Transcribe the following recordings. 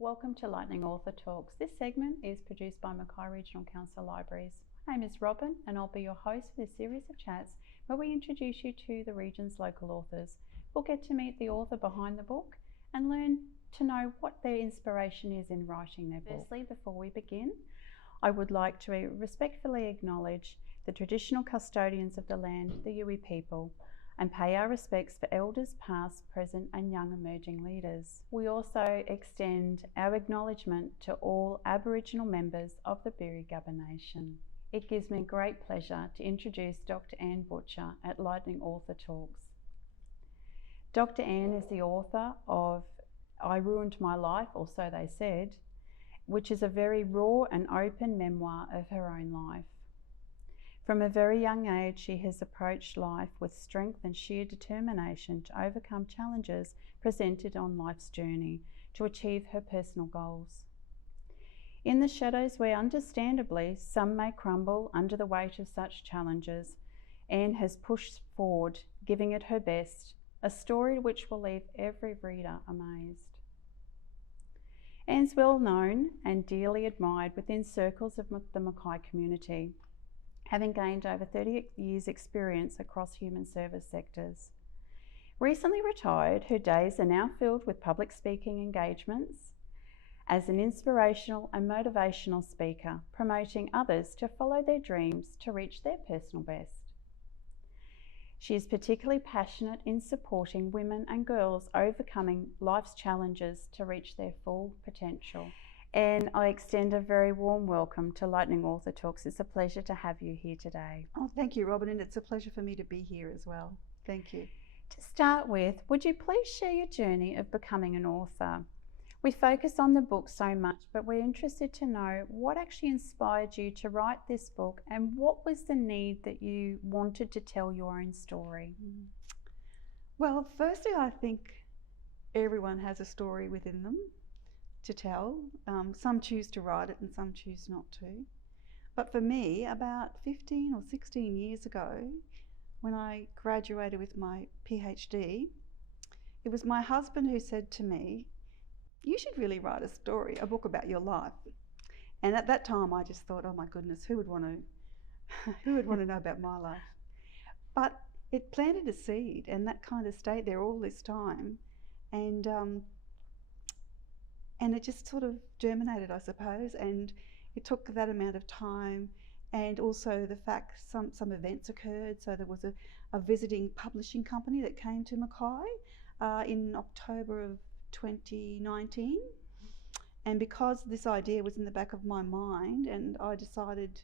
Welcome to Lightning Author Talks. This segment is produced by Mackay Regional Council Libraries. My name is Robin and I'll be your host for this series of chats where we introduce you to the region's local authors. We'll get to meet the author behind the book and learn to know what their inspiration is in writing their book. Firstly, before we begin, I would like to respectfully acknowledge the traditional custodians of the land, the Yuwi people, and pay our respects for elders past, present and young emerging leaders. We also extend our acknowledgement to all Aboriginal members of the Birri Nation. It gives me great pleasure to introduce Dr. Anne Butcher at Lightning Author Talks. Dr. Anne is the author of I Ruined My Life, or So They Said, which is a very raw and open memoir of her own life. From a very young age, she has approached life with strength and sheer determination to overcome challenges presented on life's journey to achieve her personal goals. In the shadows where understandably some may crumble under the weight of such challenges, Anne has pushed forward, giving it her best, a story which will leave every reader amazed. Anne's well known and dearly admired within circles of the Mackay community, having gained over 30 years' experience across human service sectors. Recently retired, her days are now filled with public speaking engagements as an inspirational and motivational speaker, promoting others to follow their dreams to reach their personal best. She is particularly passionate in supporting women and girls overcoming life's challenges to reach their full potential. And I extend a very warm welcome to Lightning Author Talks. It's a pleasure to have you here today. Oh, thank you, Robin, and it's a pleasure for me to be here as well. Thank you. To start with, would you please share your journey of becoming an author? We focus on the book so much, but we're interested to know what actually inspired you to write this book and what was the need that you wanted to tell your own story? Well, firstly, I think everyone has a story within them to tell. Some choose to write it and some choose not to. But for me, about 15 or 16 years ago, when I graduated with my PhD, it was my husband who said to me, "You should really write a story, a book about your life." And at that time I just thought, oh my goodness, who would want to know about my life? But it planted a seed and that kind of stayed there all this time. And it just sort of germinated, I suppose, and it took that amount of time, and also the fact some events occurred. So there was a visiting publishing company that came to Mackay in October of 2019, and because this idea was in the back of my mind, and I decided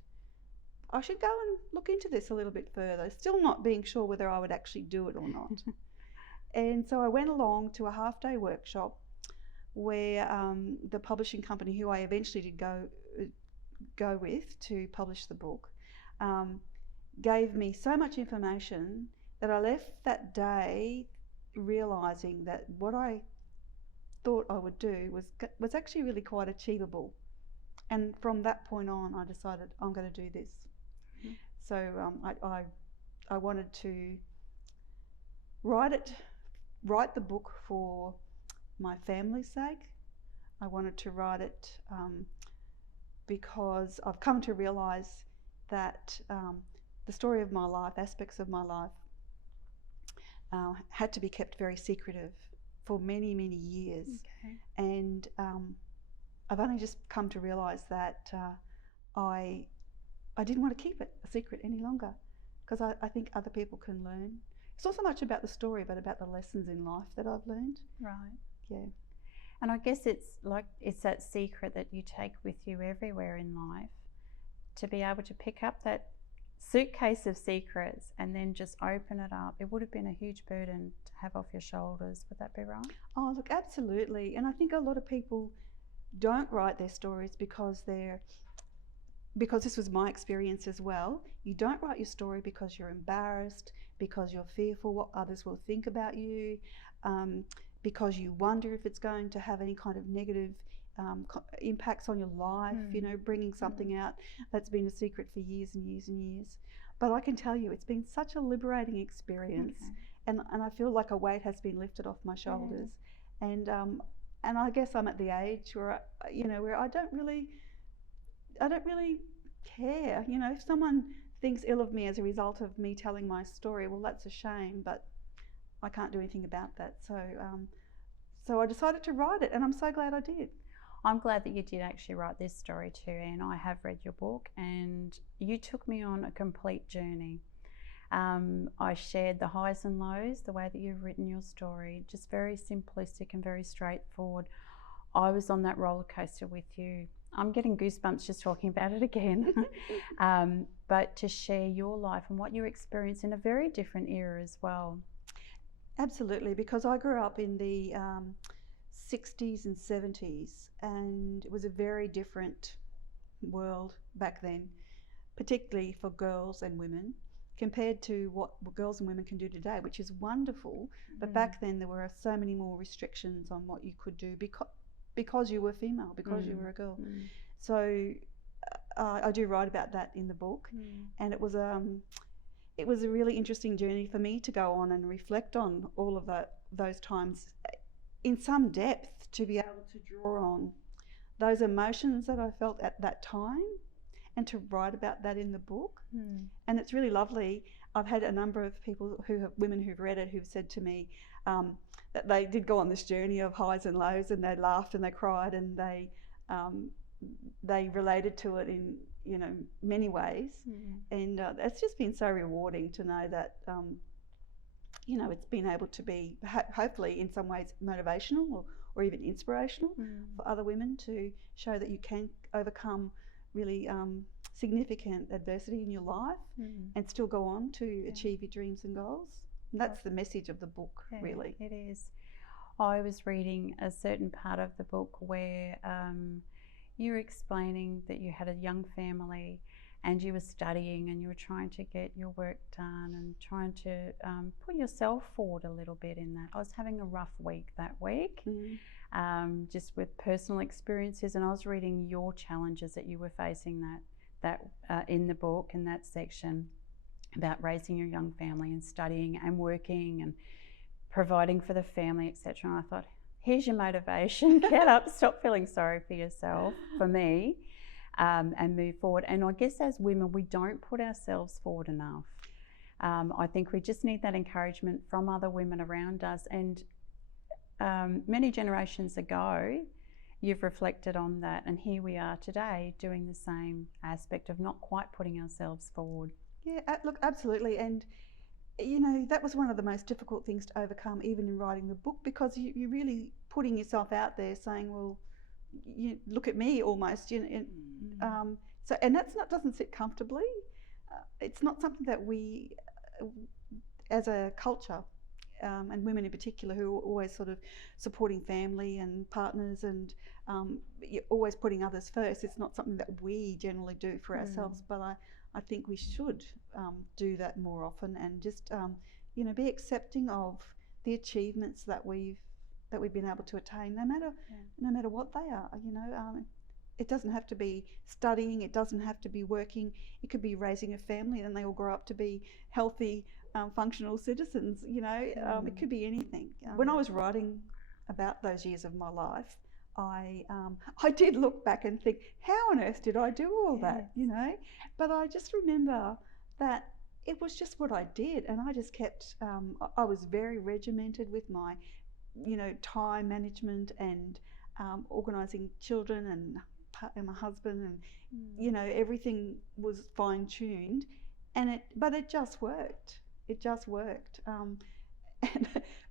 I should go and look into this a little bit further, still not being sure whether I would actually do it or not. And so I went along to a half-day workshop where the publishing company who I eventually did go with to publish the book gave me so much information that I left that day realising that what I thought I would do was actually really quite achievable. And from that point on, I decided I'm going to do this. Mm-hmm. So I wanted to write the book for my family's sake. I wanted to write it because I've come to realise that the story of my life, aspects of my life, had to be kept very secretive for many, many years. Okay. And I've only just come to realise that I didn't want to keep it a secret any longer, because I think other people can learn. It's not so much about the story, but about the lessons in life that I've learned. Right. Yeah. And I guess it's that secret that you take with you everywhere in life, to be able to pick up that suitcase of secrets and then just open it up. It would have been a huge burden to have off your shoulders. Would that be right? Oh, look, absolutely. And I think a lot of people don't write their stories because this was my experience as well. You don't write your story because you're embarrassed, because you're fearful what others will think about you, because you wonder if it's going to have any kind of negative impacts on your life, bringing something out that's been a secret for years and years and years. But I can tell you, it's been such a liberating experience. Okay. And I feel like a weight has been lifted off my shoulders. Yeah. And and I guess I'm at the age where where I don't really care. You know, if someone thinks ill of me as a result of me telling my story, well, that's a shame, but I can't do anything about that. So I decided to write it, and I'm so glad I did. I'm glad that you did actually write this story too, and I have read your book, and you took me on a complete journey. I shared the highs and lows, the way that you've written your story, just very simplistic and very straightforward. I was on that roller coaster with you. I'm getting goosebumps just talking about it again. But to share your life and what you experienced in a very different era as well. Absolutely, because I grew up in the 60s and 70s, and it was a very different world back then, particularly for girls and women, compared to what girls and women can do today, which is wonderful. But back then there were so many more restrictions on what you could do because you were female, because you were a girl. So I do write about that in the book, and it was a really interesting journey for me to go on and reflect on all of those times in some depth, to be able to draw on those emotions that I felt at that time and to write about that in the book. And it's really lovely. I've had a number of people women who've read it, who've said to me that they did go on this journey of highs and lows, and they laughed and they cried, and they related to it in many ways. And it's just been so rewarding to know that it's been able to be hopefully in some ways motivational or even inspirational for other women, to show that you can overcome really significant adversity in your life and still go on to achieve your dreams and goals. And that's the message of the book, really. It is. I was reading a certain part of the book where you were explaining that you had a young family and you were studying and you were trying to get your work done and trying to put yourself forward a little bit in that. I was having a rough week that week, just with personal experiences, and I was reading your challenges that you were facing that in the book, in that section about raising your young family and studying and working and providing for the family, etc. And I thought, here's your motivation. Get up, stop feeling sorry for yourself, for me, and move forward. And I guess as women, we don't put ourselves forward enough. I think we just need that encouragement from other women around us. And many generations ago, you've reflected on that. And here we are today doing the same aspect of not quite putting ourselves forward. Yeah, look, absolutely. And that was one of the most difficult things to overcome, even in writing the book, because you're really putting yourself out there, saying, well, you look at me, almost. So, and doesn't sit comfortably. It's not something that we, as a culture, and women in particular, who are always sort of supporting family and partners and always putting others first. It's not something that we generally do for ourselves, but I think we should do that more often, and just be accepting of the achievements that we've been able to attain, no matter what they are. It doesn't have to be studying, it doesn't have to be working, it could be raising a family and they all grow up to be healthy, functional citizens. It could be anything. When I was writing about those years of my life, I did look back and think, how on earth did I do all that? But I just remember that it was just what I did, and I just kept. I was very regimented with my, time management and organising children and my husband, and everything was fine tuned, but it just worked. It just worked.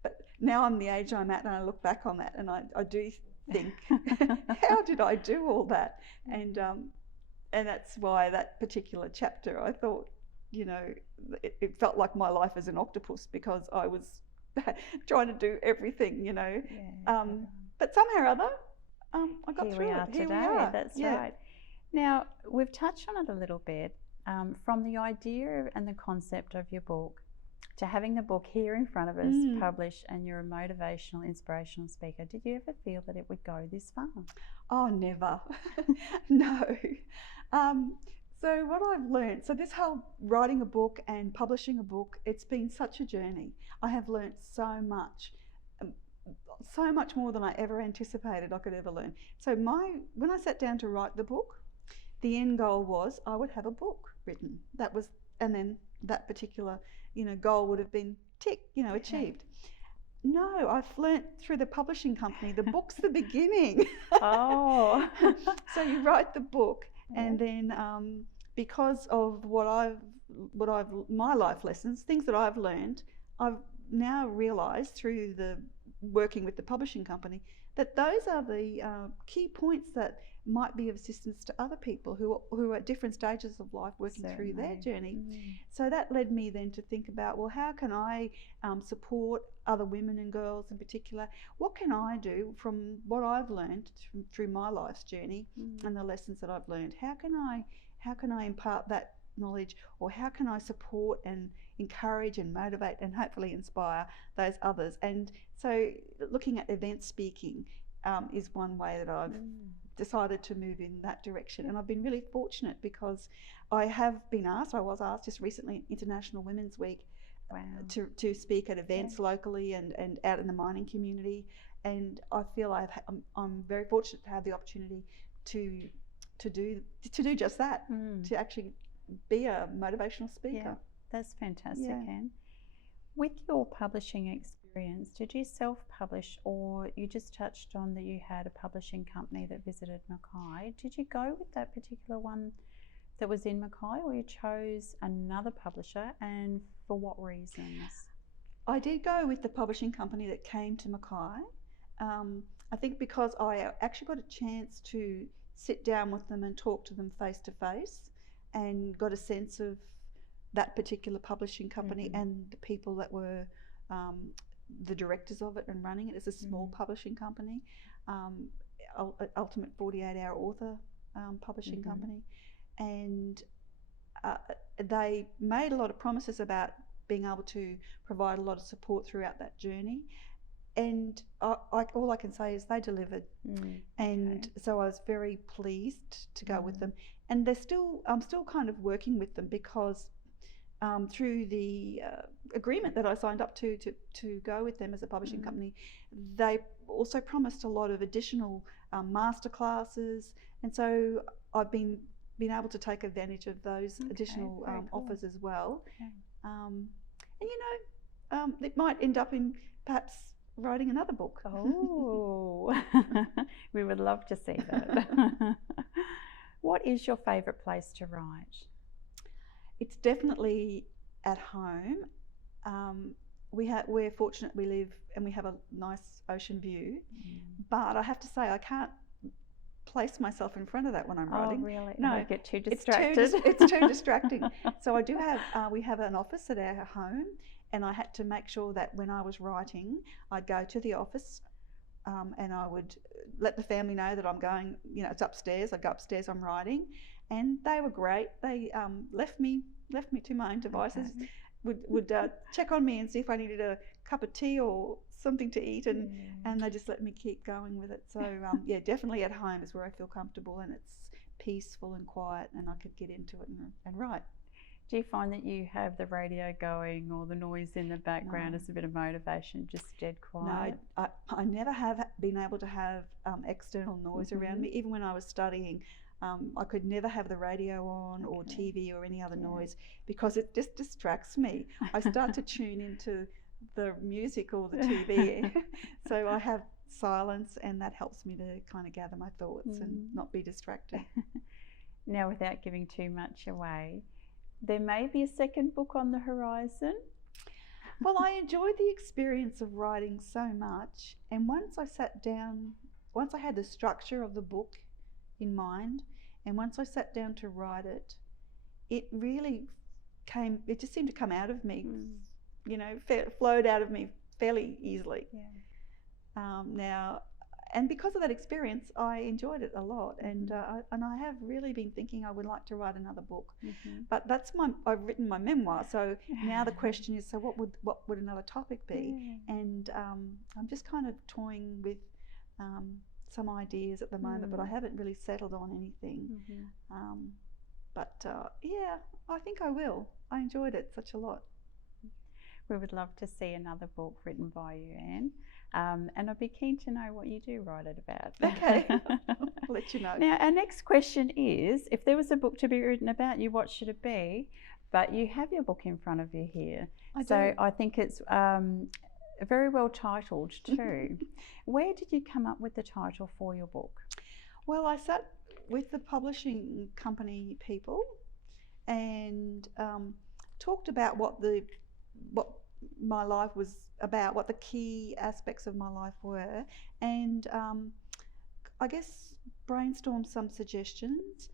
But now I'm the age I'm at, and I look back on that, and I do think, how did I do all that? And that's why that particular chapter, I thought, it felt like my life as an octopus, because I was trying to do everything, but somehow or other, I got through it. Here we are today. That's right. Now, we've touched on it a little bit, from the idea and the concept of your book to having the book here in front of us, published, and you're a motivational, inspirational speaker. Did you ever feel that it would go this far? Oh, never. No. So what I've learned, so this whole writing a book and publishing a book, it's been such a journey. I have learned so much. so much more than I ever anticipated I could ever learn. So when I sat down to write the book, the end goal was I would have a book written. That was, and then that particular, goal would have been achieved. No, I've learnt through the publishing company, the book's the beginning. Oh. So you write the book, Yeah. and then because of my life lessons, things that I've learned, I've now realised through the working with the publishing company that those are the key points that might be of assistance to other people who are at different stages of life working through their journey. So that led me then to think about, well, how can I support other women and girls in particular? What can I do from what I've learned through my life's journey and the lessons that I've learned? How can I impart that knowledge, or how can I support and encourage and motivate and hopefully inspire those others? And so looking at event speaking is one way that I've decided to move in that direction. And I've been really fortunate because I was asked just recently at International Women's Week to speak at events locally and out in the mining community. And I feel I'm very fortunate to have the opportunity to do just that, to actually be a motivational speaker. Yeah, that's fantastic, Anne. With your publishing experience, did you self-publish, or you just touched on that you had a publishing company that visited Mackay? Did you go with that particular one that was in Mackay, or you chose another publisher, and for what reasons? I did go with the publishing company that came to Mackay. I think because I actually got a chance to sit down with them and talk to them face to face, and got a sense of that particular publishing company and the people that were the directors of it and running it. It's a small publishing company, Ultimate 48 Hour Author publishing company, and they made a lot of promises about being able to provide a lot of support throughout that journey. And all I can say is they delivered, and so I was very pleased to go with them. And I'm still kind of working with them because through the agreement that I signed up to go with them as a publishing company, they also promised a lot of additional masterclasses, and so I've been able to take advantage of those additional offers as well. And it might end up in perhaps writing another book. Oh, we would love to see that. What is your favourite place to write? It's definitely at home. We're fortunate we live and we have a nice ocean view, but I have to say I can't place myself in front of that when I'm writing. Oh, really? No, I get too distracted. It's too distracting. So I do have, we have an office at our home, and I had to make sure that when I was writing, I'd go to the office and I would let the family know that I'm going, it's upstairs. I'd go upstairs, I'm writing. And they were great. They left me to my own devices, would check on me and see if I needed a cup of tea or something to eat, and they just let me keep going with it. So definitely at home is where I feel comfortable, and it's peaceful and quiet, and I could get into it and write. Do you find that you have the radio going or the noise in the background as a bit of motivation, just dead quiet? No, I never have been able to have external noise around me. Even when I was studying, I could never have the radio on or TV or any other noise, because it just distracts me. I start to tune into the music or the TV. So I have silence, and that helps me to kind of gather my thoughts and not be distracted. Now, without giving too much away, there may be a second book on the horizon. Well, I enjoyed the experience of writing so much, and once I had the structure of the book in mind, and once I sat down to write it, it just seemed to come out of me, flowed out of me fairly easily. Now, and because of that experience, I enjoyed it a lot, and I have really been thinking I would like to write another book. But I've written my memoir, so now the question is, so what would another topic be? And I'm just kind of toying with some ideas at the moment, but I haven't really settled on anything. I think I will. I enjoyed it such a lot. We would love to see another book written by you, Anne. and I'd be keen to know what you do write it about. Okay, I'll let you know. Now, our next question is, if there was a book to be written about you, what should it be? But you have your book in front of you here. do. I think it's very well titled too. Where did you come up with the title for your book? Well, I sat with the publishing company people and talked about what my life was about, what the key aspects of my life were, and I guess brainstormed some suggestions.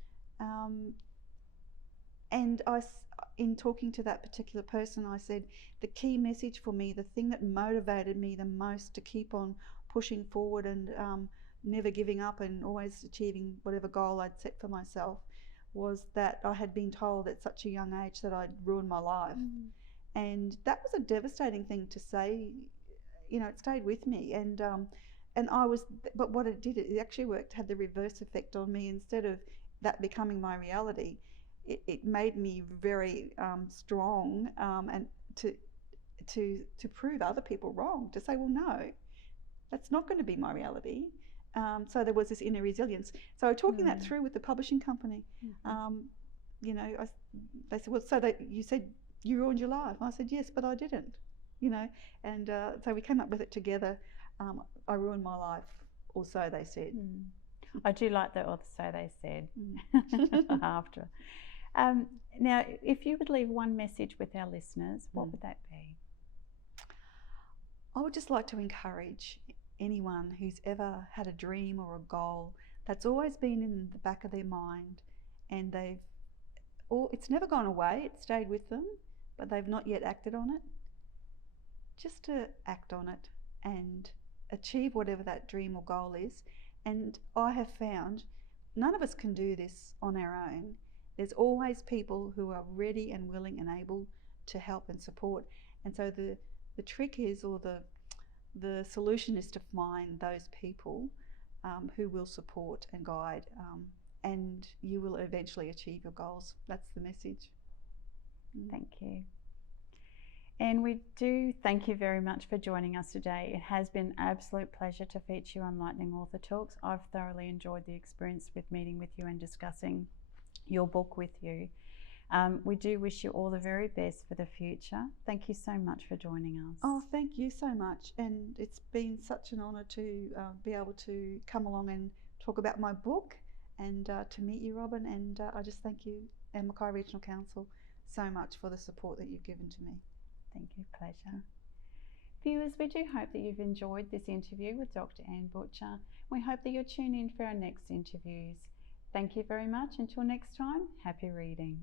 And in talking to that particular person, I said the key message for me, the thing that motivated me the most to keep on pushing forward and never giving up and always achieving whatever goal I'd set for myself, was that I had been told at such a young age that I'd ruined my life. And that was a devastating thing to say. You know, it stayed with me, and I was, but what it did, it actually had the reverse effect on me. Instead of that becoming my reality, it made me very strong, and to prove other people wrong, to say, well, no, that's not going to be my reality. So there was this inner resilience. So talking that through with the publishing company, you know, they said, well, so you said you ruined your life. I said, yes, but I didn't, you know. And so we came up with it together. I ruined my life, or so they said. I do like that, or so they said, after. Now, if you would leave one message with our listeners, what would that be? I would just like to encourage anyone who's ever had a dream or a goal that's always been in the back of their mind, and it's never gone away, it stayed with them, but they've not yet acted on it, just to act on it and achieve whatever that dream or goal is. And I have found none of us can do this on our own. There's always people who are ready and willing and able to help and support. And so the trick is, or the solution is, to find those people who will support and guide, and you will eventually achieve your goals. That's the message. Thank you. And we do thank you very much for joining us today. It has been an absolute pleasure to feature you on Lightning Author Talks. I've thoroughly enjoyed the experience with meeting with you and discussing your book with you. We do wish you all the very best for the future. Thank you so much for joining us. Oh, thank you so much. And it's been such an honour to be able to come along and talk about my book, and to meet you, Robin. And I just thank you and Mackay Regional Council so much for the support that you've given to me. Thank you, pleasure. Viewers, we do hope that you've enjoyed this interview with Dr. Anne Butcher. We hope that you'll tune in for our next interviews. Thank you very much. Until next time, happy reading.